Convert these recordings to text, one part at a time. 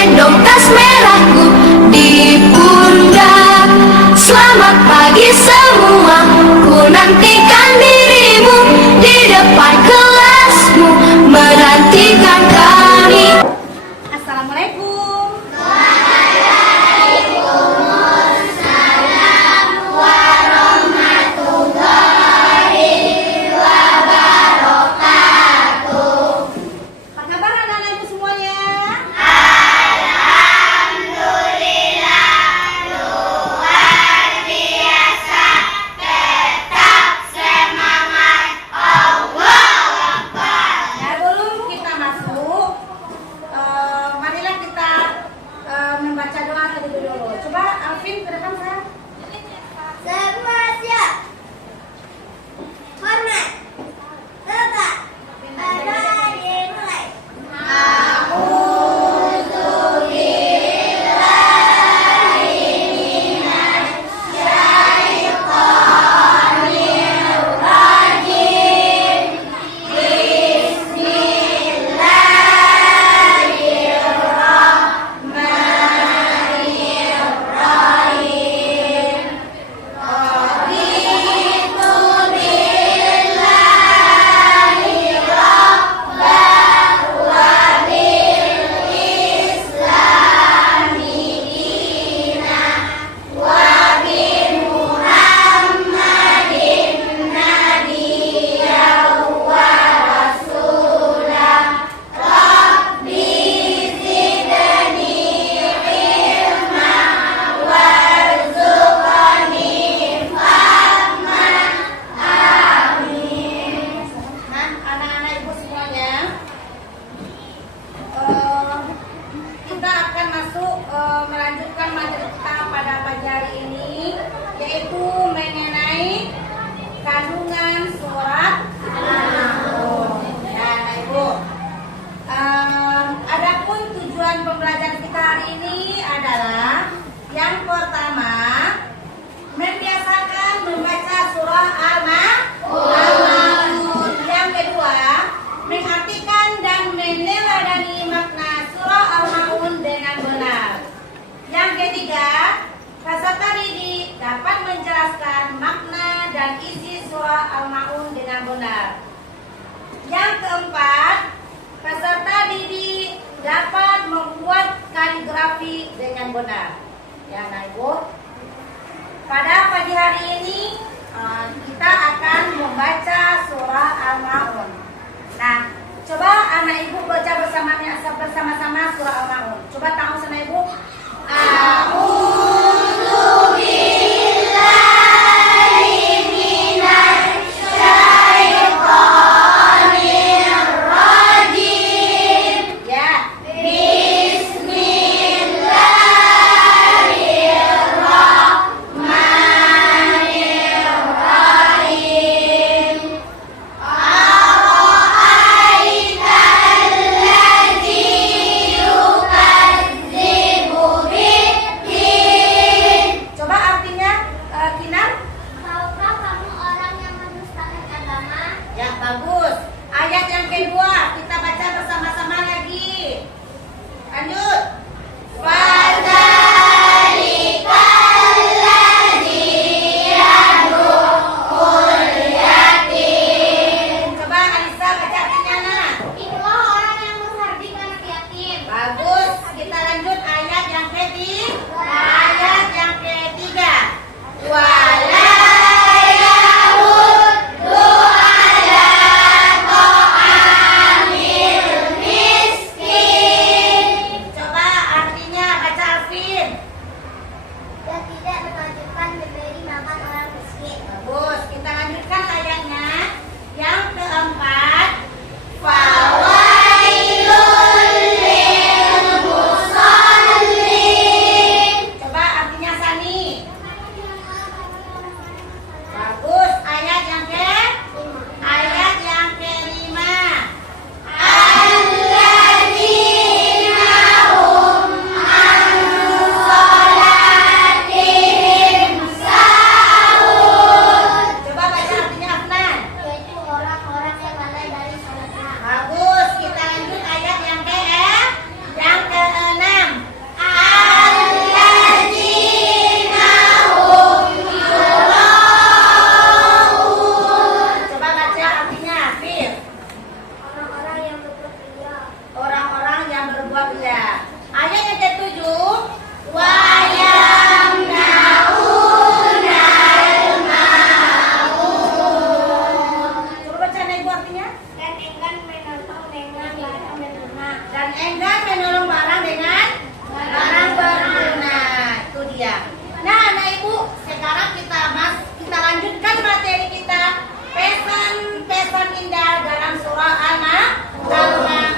gendong tas merahku di pundak. Selamat pagi semua, ku nantikan dirimu di depan kelasmu, menantikan kami. Assalamualaikum. Apa kabar anak-anakku semuanya? Sebelum kita masuk, marilah kita membaca doa terlebih dulu. Coba Alvin ke depan saya. Semua siap. Hormat. Tetap. Pada dimulai. Nah, anak-anak ibu semuanya, kita akan masuk melanjutkan materi kita pada pagi hari ini, yaitu mengenai kandungan surat Al-Ma'un. Ya, anak ibu. Adapun tujuan pembelajaran kita hari ini adalah yang pertama, membiasakan membaca surah Al-Ma'un. Yang kedua, mengartikan dan meneladani makna surah Al-Ma'un dengan benar. Yang ketiga, peserta didik dapat menjelaskan makna dan isi surah Al-Ma'un dengan benar. Yang keempat, peserta didik dapat membuat kaligrafi dengan benar. Ya, nah ibu. Pada pagi hari ini kita akan membaca surah Al-Ma'un. Nah, coba anak ibu baca bersama-sama surah Al-Ma'un. Coba tahu sama ibu. A'udzu billahi minasy syaithanir rajim. Ya. Ara'aital ladzi yukazzibu dia. Nah, anak ibu, sekarang kita lanjutkan materi kita. Pesan indah dalam surah Al-Maun.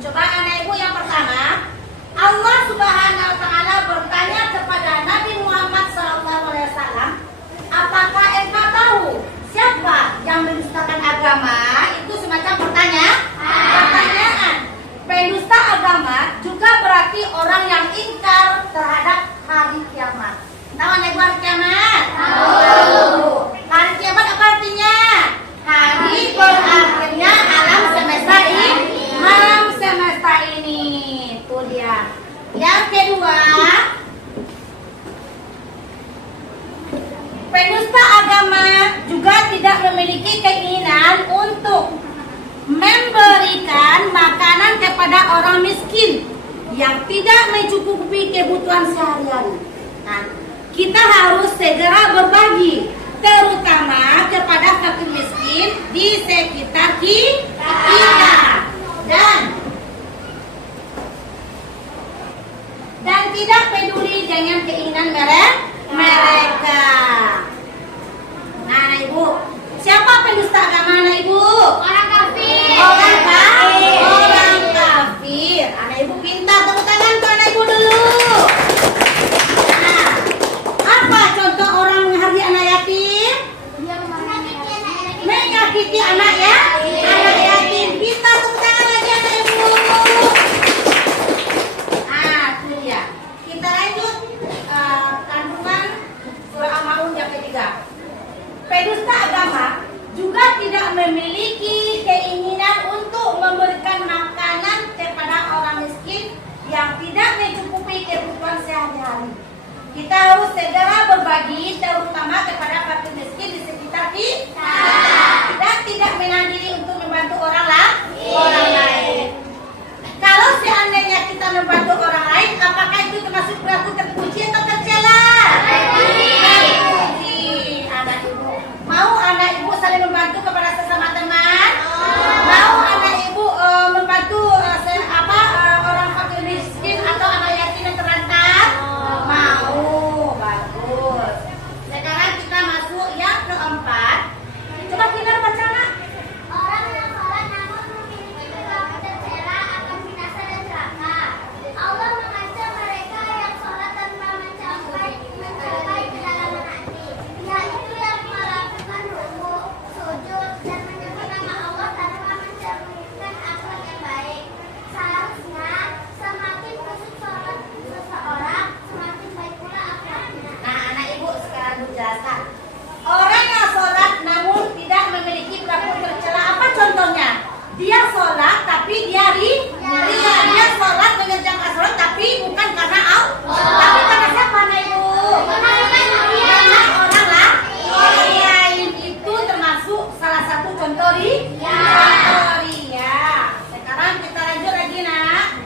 Coba anak ibu yang pertama, Allah Subhanahu wa taala bertanya kepada Nabi Muhammad SAW, apakah engkau tahu siapa yang mendustakan agama? Itu semacam pertanyaan. Pendusta agama juga berarti orang yang ingkar terhadap hari kiamat. Tahu anak ibu hari kiamat? Tahu. Hari kiamat apa artinya? Hari berakhirnya alam semesta ini. Itu dia. Yang kedua, pendusta agama juga tidak memiliki keinginan untuk memberikan makanan kepada orang miskin yang tidak mencukupi kebutuhan sehari-hari. Nah, kita harus segera berbagi, terutama kepada fakir miskin di sekitar kita. Dan tidak peduli dengan keinginan mereka. Nah, anak ibu, siapa pendusta agama anak ibu? Orang kafir. Orang kafir. Anak ibu pintar, tepuk tangan tuh anak ibu dulu. Nah, apa contoh orang menghargai anak yatim? Menyakiti anak yatim. Pintar, tepuk tangan lagi anak ibu. Nah, itu dia. Kita lanjut kandungan surah Al-Maun yang ketiga. Pendusta agama juga tidak memiliki keinginan untuk memberikan makanan kepada orang miskin yang tidak mencukupi kebutuhan sehari-hari. Kita harus segera berbagi, terutama kepada fakir miskin di sekitar kita, dan tidak menahan diri untuk membantu orang lain. Kalau seandainya kita membantu orang lain, apakah itu termasuk berlaku terpuji atau tercela? Terpuji. Anak ibu, mau anak ibu saling membantu kepada sesama teman? Mau anak ibu membantu orang fakir miskin atau anak yatim yang terlantar? Mau. Bagus. Sekarang kita masuk yang keempat. Coba kita baca nak. Orang yang sholat namun memiliki perilaku tercela akan binasa dan celaka. Allah mengancam mereka yang sholat tanpa mencapai kedalaman hati, yaitu yang melakukan ruku, sujud, dan menyebut nama Allah tanpa mencerminkan akhlak yang baik. Seharusnya semakin khusyuk sholat seseorang, semakin baik pula akhlaknya. Nah, anak ibu sekarang jelaskan. Orang yang sholat namun tidak memiliki perilaku tercela, apa contohnya? Dia sholat tapi dia ria. Dia sholat mengerjakan sholat tapi bukan karena Allah, tapi karena siapa anak ibu? Karena orang lain. Itu termasuk salah satu contoh ria. Sekarang kita lanjut lagi nak.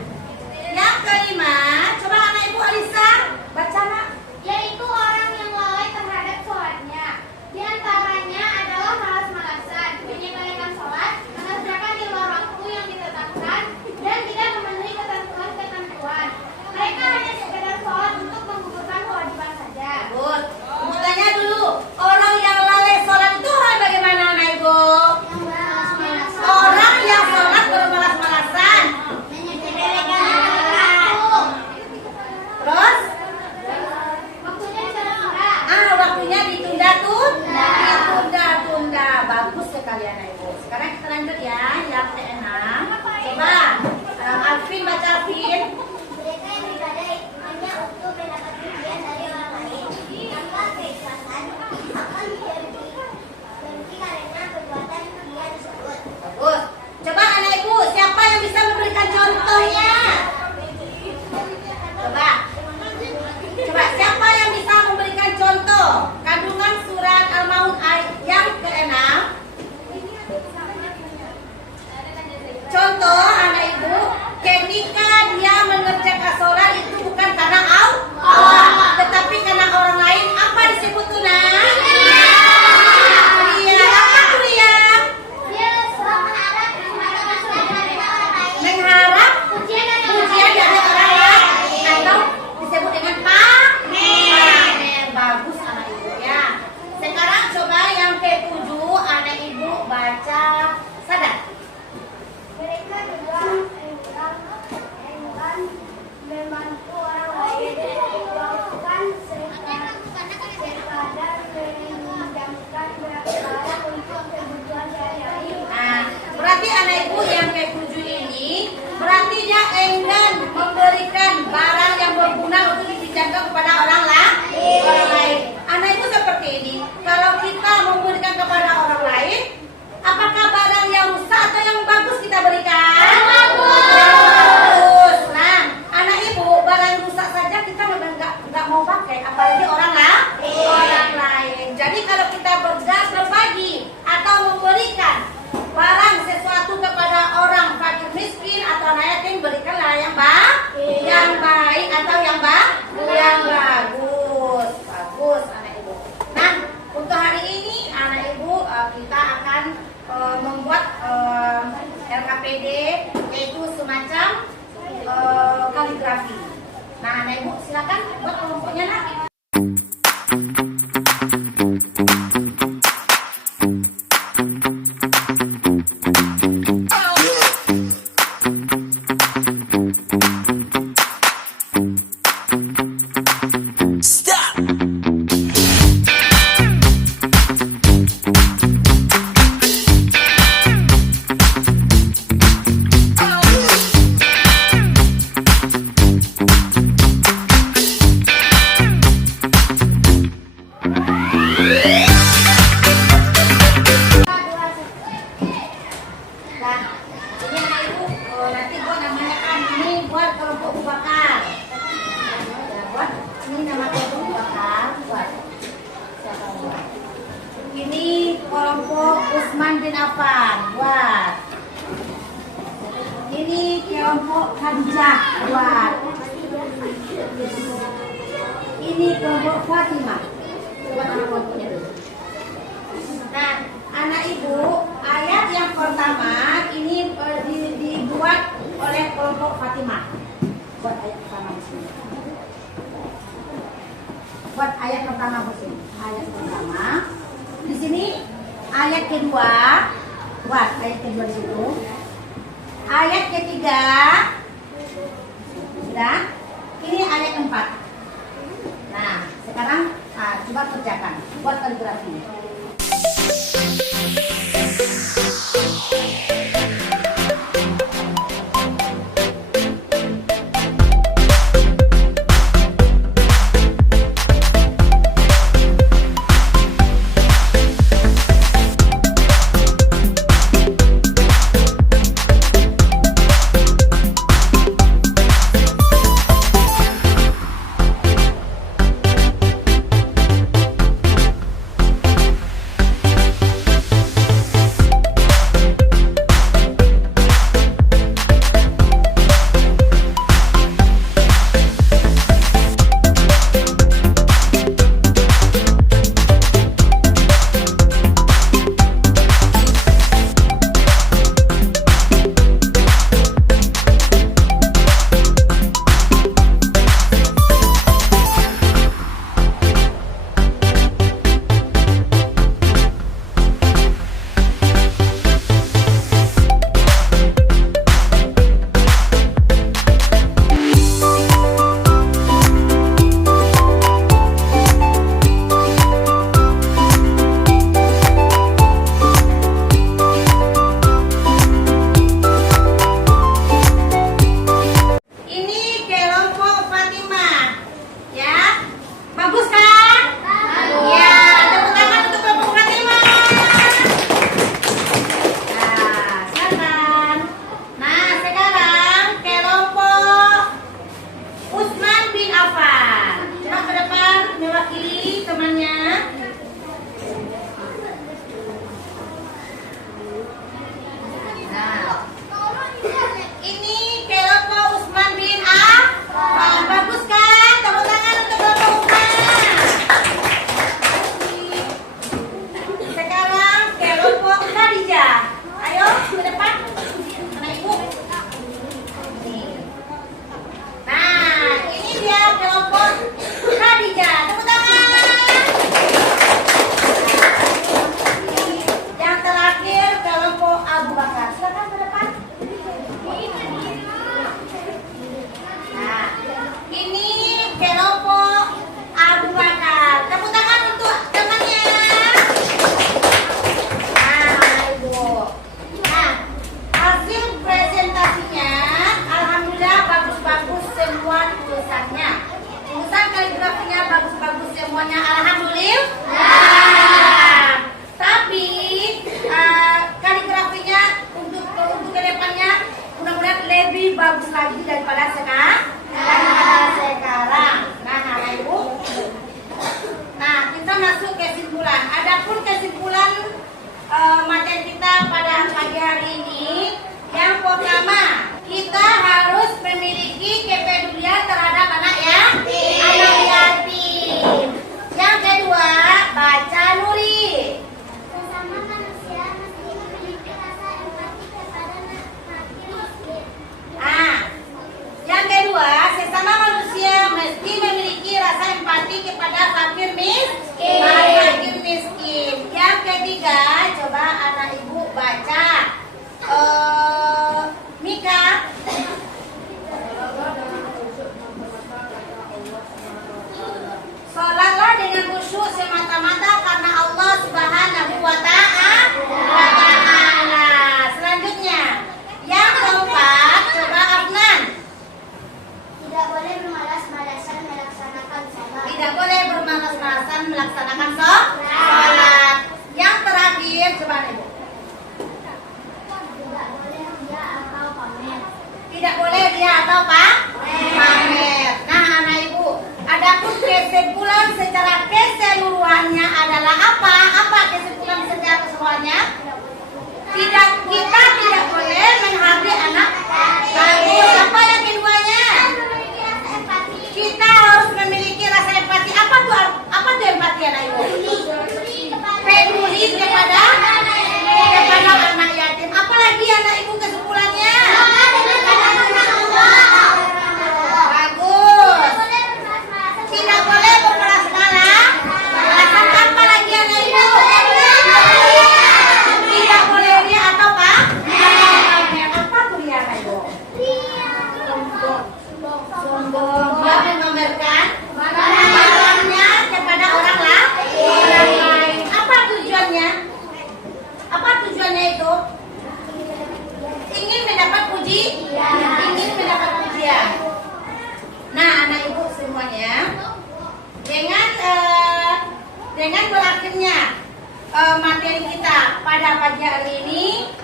Yang kelima, coba anak ibu Alisa baca nak. Yaitu orang yang lalai terhadap sholatnya. Di antaranya adalah malas-malasan, menyepelekan sholat, mengerjakan di luar waktu yang ditetapkan, dan tidak memenuhi ketentuan-ketentuan. Mereka hanya sekedar sholat untuk menggugurkan kewajiban saja. Bagus. Ibu tanya dulu, orang yang lalai sholat itu orang bagaimana anak ibu? Orang yang sholat bermalas-malasan. Terus? Waktunya ditunda. Waktunya ditunda. Bagus sekali anak ibu. Sekarang kita lanjut ya, yang keenam. Coba, Alvin baca Alvin. Mereka yang beribadah hanya untuk mendapat pujian dari orang lain. Tanpa keikhlasan akan berhenti karena perbuatan dia tersebut. Bagus. Coba anak ibu, siapa yang bisa memberikan contohnya? Coba siapa yang bisa memberikan contoh? Kandungan surat Al-Maun ayat yang ke-6. Contoh anak ibu, ketika dia apalagi orang lain. Jadi kalau kita berbagi atau memberikan barang sesuatu kepada orang fakir miskin atau anak yatim, berikanlah yang baik atau yang bagus anak ibu. Nah, untuk hari ini anak ibu kita akan membuat LKPD, yaitu semacam kaligrafi. Nah, anak ibu silakan buat kelompoknya nak. Ini kelompok Utsman bin Affan buat. Ini kelompok Khadijah buat. Ini kelompok Fatimah. Buat anak kelompoknya dulu. Nah, anak ibu, ayat yang pertama ini dibuat oleh kelompok Fatimah. Buat ayat pertama di sini. Buat ayat pertama di sini. Ayat pertama. Di sini ayat kedua, buat ayat kedua di situ. Ayat ketiga, sudah. Ini ayat keempat. Nah, sekarang coba kerjakan, buat kaligrafi. semuanya alhamdulillah. Tapi kaligrafinya untuk kedepannya mudah-mudahan lebih bagus lagi daripada sekarang. Nah, Ibu melaksanakan sholat. Yang terakhir, coba Ibu. Tidak boleh dia atau pamer. Nah, anak Ibu, adapun kesimpulan secara keseluruhannya adalah apa? Apa kesimpulan secara keseluruhannya? Kita tidak boleh menghargai anak. Bagus. Apa yang keduanya? Kita harus memiliki rasa empati. Apa tuh empati anak Ibu? Peduli kepada anak yatim. Apalagi anak Ibu kesimpulannya? Bagus. Tidak boleh berkeras-keras. Alasan apa lagi anak Ibu? Tidak boleh ria atau apa tuh ria anak Ibu? Sombong. Dia memamerkan barangnya kepada orang lain. Apa tujuannya? Apa tujuannya itu? Ingin mendapat ingin mendapat pujian. Nah, anak Ibu semuanya, dengan berakhirnya materi kita pada pagi hari ini,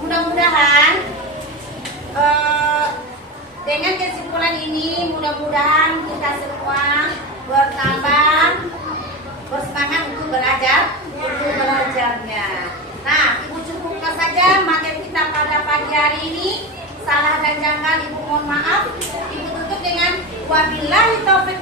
mudah-mudahan dengan kesimpulan ini, mudah-mudahan kita semua bertambah bersemangat untuk belajarnya. Nah, Ibu cukupkan saja materi kita pada pagi hari ini. Salah dan janggal Ibu mohon maaf. Ibu tutup dengan wabillahi taufiq